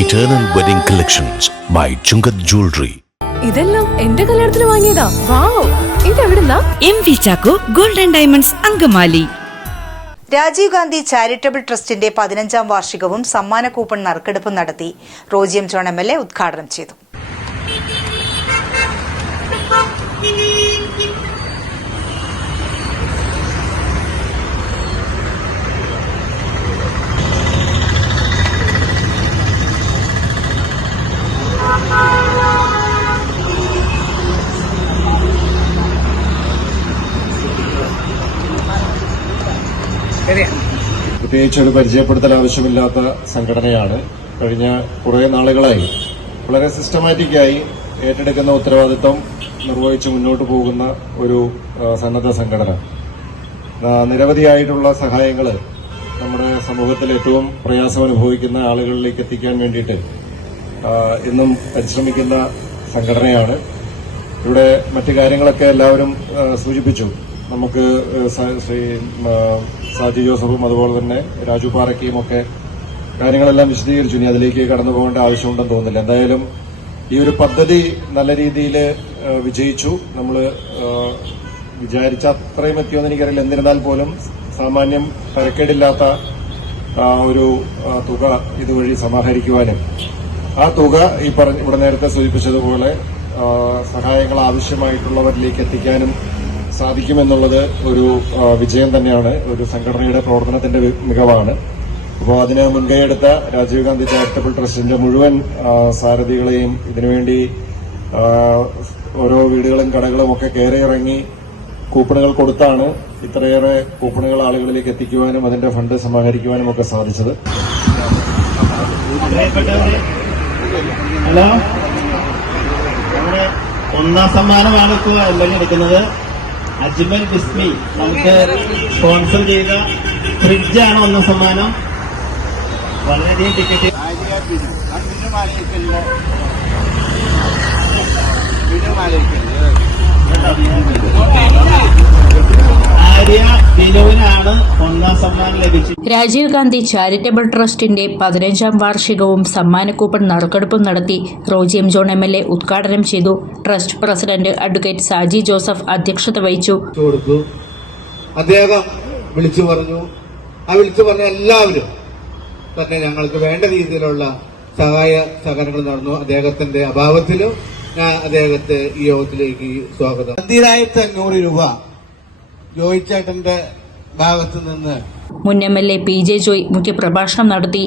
Eternal wedding collections by Chungath jewellery ഇതെല്ലാം എന്റെ കല്യാണത്തിന് വാങ്ങിയതാ. വാവ് ഇതെവിടുന്നാ? M V Chacko golden diamonds Angamaly. Rajiv Gandhi charitable ട്രസ്റ്റിന്റെ പതിനഞ്ചാം വാർഷികവും സമ്മാന കൂപ്പൺ നറുക്കെടുപ്പും നടത്തി റോജിയം ജോൺ എം എൽ എ ഉദ്ഘാടനം ചെയ്തു. പ്രത്യേകിച്ച് ഒരു പരിചയപ്പെടുത്തൽ ആവശ്യമില്ലാത്ത സംഘടനയാണ്. കഴിഞ്ഞ കുറേ നാളുകളായി വളരെ സിസ്റ്റമാറ്റിക്കായി ഏറ്റെടുക്കുന്ന ഉത്തരവാദിത്വം നിർവഹിച്ച് മുന്നോട്ട് പോകുന്ന ഒരു സന്നദ്ധ സംഘടന. നിരവധിയായിട്ടുള്ള സഹായങ്ങൾ നമ്മുടെ സമൂഹത്തിൽ ഏറ്റവും പ്രയാസം അനുഭവിക്കുന്ന ആളുകളിലേക്ക് എത്തിക്കാൻ വേണ്ടിയിട്ട് ഇന്നും പരിശ്രമിക്കുന്ന സംഘടനയാണ്. ഇവിടെ മറ്റു കാര്യങ്ങളൊക്കെ എല്ലാവരും സൂചിപ്പിച്ചു. നമുക്ക് ശ്രീ സാജി ജോസഫും അതുപോലെ തന്നെ രാജു പാറയ്ക്കയും ഒക്കെ കാര്യങ്ങളെല്ലാം വിശദീകരിച്ചു. ഇനി അതിലേക്ക് കടന്നു പോകേണ്ട ആവശ്യമുണ്ടെന്ന് തോന്നുന്നില്ല. എന്തായാലും ഈ ഒരു പദ്ധതി നല്ല രീതിയിൽ വിജയിച്ചു. നമ്മൾ വിചാരിച്ച അത്രയും എത്തിയോന്ന് എനിക്കറിയില്ല. എന്നിരുന്നാൽ പോലും സാമാന്യം തരക്കേടില്ലാത്ത ഒരു തുക ഇതുവഴി സമാഹരിക്കുവാനും ആ തുക ഈ പറഞ്ഞ ഇവിടെ നേരത്തെ സൂചിപ്പിച്ചതുപോലെ സഹായങ്ങൾ ആവശ്യമായിട്ടുള്ളവരിലേക്ക് എത്തിക്കാനും സാധിക്കുമെന്നുള്ളത് ഒരു വിജയം തന്നെയാണ് ഒരു സംഘടനയുടെ പ്രവർത്തനത്തിന്റെ മികവാണ്. അപ്പോൾ അതിന് മുൻകൈ എടുത്ത രാജീവ് ഗാന്ധി ചാരിറ്റബിൾ ട്രസ്റ്റിന്റെ മുഴുവൻ സാരഥികളെയും ഇതിനുവേണ്ടി ഓരോ വീടുകളും കടകളും ഒക്കെ കയറി ഇറങ്ങി കൂപ്പണുകൾ കൊടുത്താണ് ഇത്രയേറെ കൂപ്പണുകൾ ആളുകളിലേക്ക് എത്തിക്കുവാനും അതിന്റെ ഫണ്ട് സമാഹരിക്കുവാനും ഒക്കെ സാധിച്ചത്. ഹലോ ഒന്നാം സമ്മാനമാണ് ഇപ്പോൾ എല്ലാവരും എടുക്കുന്നത്. അജ്മൽ ബിസ്മി നമുക്ക് സ്പോൺസർ ചെയ്ത ഫ്രിഡ്ജാണ് ഒന്നാം സമ്മാനം. വളരെയധികം ടിക്കറ്റ് ഒന്നാം സമ്മാനം ലഭിച്ചു. രാജീവ് ഗാന്ധി ചാരിറ്റബിൾ ട്രസ്റ്റിന്റെ പതിനഞ്ചാം വാർഷികവും സമ്മാന കൂപ്പൺ നറുക്കെടുപ്പും നടത്തി Roji M John M L A ഉദ്ഘാടനം ചെയ്തു. Trust president advocate Saji Joseph അധ്യക്ഷത വഹിച്ചു. അദ്ദേഹം വിളിച്ചു പറഞ്ഞു. ആ വിളിച്ചു പറഞ്ഞ എല്ലാവരും തന്നെ ഞങ്ങൾക്ക് വേണ്ട രീതിയിലുള്ള സഹായ സഹകരണങ്ങൾ നടന്നു. അദ്ദേഹത്തിന്റെ അഭാവത്തിലും ഞാൻ അദ്ദേഹത്തെ ഈ യോഗത്തിലേക്ക് സ്വാഗതം. പന്തിരായിരത്തി അഞ്ഞൂറ് രൂപ ജോയിച്ചേട്ടന്റെ ഭാഗത്ത് നിന്ന് മുൻ M L A P J Joy മുഖ്യപ്രഭാഷണം നടത്തി.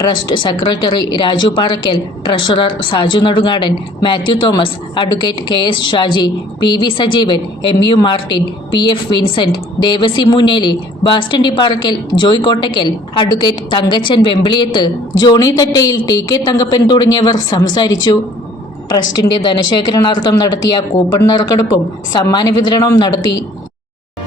Trust secretary Raju Paraykkal treasurer Saju Nadungadan Mathew Thomas advocate K S Shaji P V Sajeevan M U Martin P F Vincent Devasi Munneli Bastin D Paraykkal Joy Kottakkal advocate Thankachan Vempiliyath Johnny Thattayil T K Thankappan തുടങ്ങിയവർ സംസാരിച്ചു. ട്രസ്റ്റിന്റെ ധനശേഖരണാർത്ഥം നടത്തിയ coupon നറുക്കെടുപ്പും സമ്മാന വിതരണവും നടത്തി.